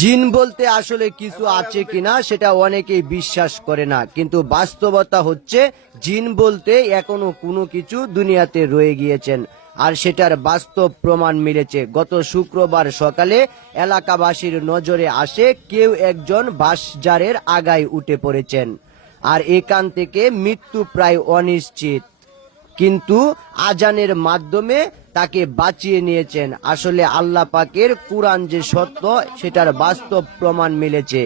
জিন বলতে আসলে কিছু আছে কিনা সেটা অনেকেই বিশ্বাস করে না, কিন্তু বাস্তবতা হচ্ছে জিন বলতে এখনো কোনো কিছু দুনিয়াতে রয়ে গিয়েছেন, আর সেটার বাস্তব প্রমাণ মিলেছে। গত শুক্রবার সকালে এলাকাবাসীর নজরে আসে কেউ একজন বাঁশঝাড়ের আগায় উঠে পড়েছেন, আর এখান থেকে মৃত্যু প্রায় অনিশ্চিত, কিন্তু আজানের মাধ্যমে তাকে বাঁচিয়ে নিয়েছেন। আসলে আল্লাহ পাকের কুরআন যে সত্য সেটার বাস্তব প্রমাণ মিলেছে।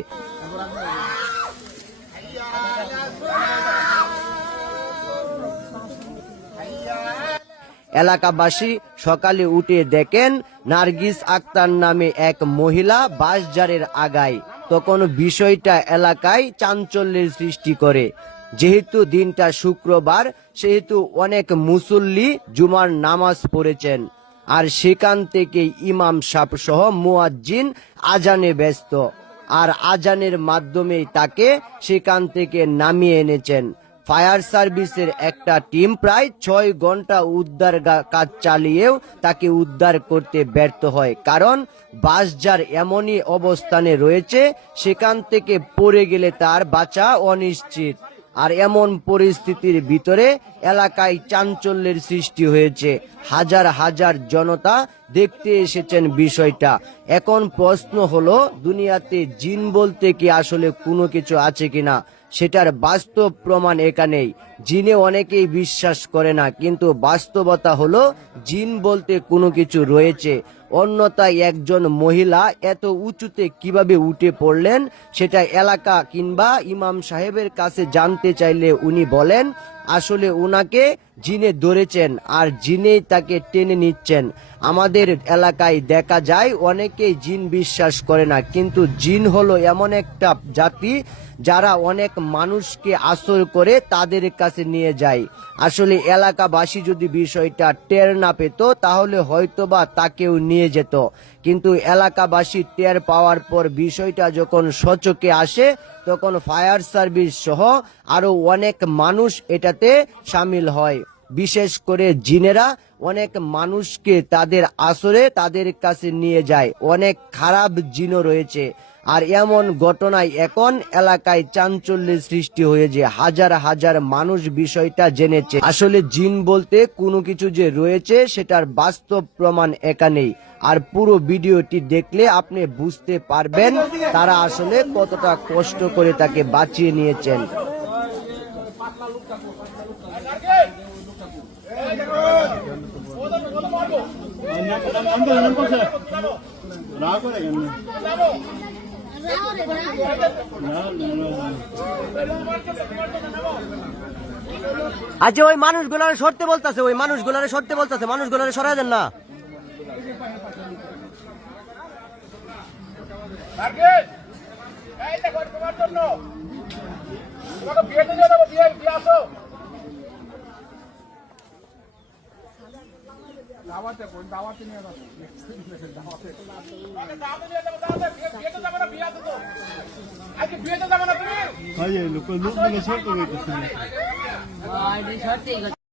এলাকাবাসী সকালে উঠে দেখেন নার্গিস আক্তার নামে এক মহিলা বাঁশঝাড়ের আগায়। তখন বিষয়টা এলাকায় চাঞ্চল্যের সৃষ্টি করে। যেহেতু দিনটা শুক্রবার, সেহেতু অনেক মুসল্লি জুমার নামাজ পড়েছেন, আর সেখান থেকে ইমাম সাহেব সহ মুয়াজ্জিন আজানে ব্যস্ত, আর আজানের মাধ্যমেই তাকে সেখান থেকে নামিয়ে এনেছেন। ফায়ার সার্ভিসের একটা টিম প্রায় 6 ঘন্টা উদ্ধার কাজ চালিয়েও তাকে উদ্ধার করতে ব্যর্থ হয়, কারণ বাঁশঝাড় এমনই অবস্থানে রয়েছে সেখান থেকে পড়ে গেলে তার বাঁচা অনিশ্চিত। আর এমন পরিস্থিতির ভিতরে এলাকায় চাঞ্চল্যের সৃষ্টি হয়েছে। হাজার হাজার জনতা দেখতে এসেছেন বিষয়টা। এখন প্রশ্ন হলো, দুনিয়াতে জিন বলতে কি আসলে কোনো কিছু আছে কিনা সেটার বাস্তব প্রমাণ এখানেই। জিনে অনেকেই বিশ্বাস করে না, কিন্তু বাস্তবতা হলো জিন বলতে কোনো কিছু রয়েছে। অন্যথায় একজন মহিলা এত উঁচুতে কিভাবে উঠে পড়লেন সেটা এলাকা কিংবা ইমাম সাহেবের কাছে জানতে চাইলে উনি বলেন আসলে উনাকে জিনে ধরেছেন, আর জিনেই তাকে টেনে নিচ্ছেন। আমাদের এলাকায় দেখা যায় অনেকেই জিন বিশ্বাস করে না, কিন্তু জিন হলো এমন একটা জাতি যারা অনেক মানুষকে আসর করে তাদের কাছে নিয়ে যায়। আসলে এলাকাবাসী যদি বিষয়টা টের না পেত তাহলে হয়তোবা তাকেও নিয়ে যেত, কিন্তু এলাকাবাসী টের পাওয়ার পর বিষয়টা যখন সচকে আসে তখন ফায়ার সার্ভিস সহ আরো অনেক মানুষ এটাতে সামিল হয়। বিশেষ করে জিনেরা অনেক মানুষকে তাদের আসরে তাদের কাছে নিয়ে যায়। অনেক খারাপ জিনও রয়েছে, আর এমন ঘটনায় এখন এলাকায় চাঞ্চল্যের সৃষ্টি হয়েছে। হাজার হাজার মানুষ বিষয়টা জেনেছে। আসলে জিন বলতে কোনো কিছু যে রয়েছে সেটার বাস্তব প্রমাণ এখানেই। আর পুরো ভিডিওটি দেখলে আপনি বুঝতে পারবেন তারা আসলে কতটা কষ্ট করে তাকে বাঁচিয়ে নিয়েছেন। আচ্ছা, ওই মানুষগুলারে সরতে বলতেছে, মানুষগুলারে সরাই দেন না। দাওয়াতে নিয়ে যাবো।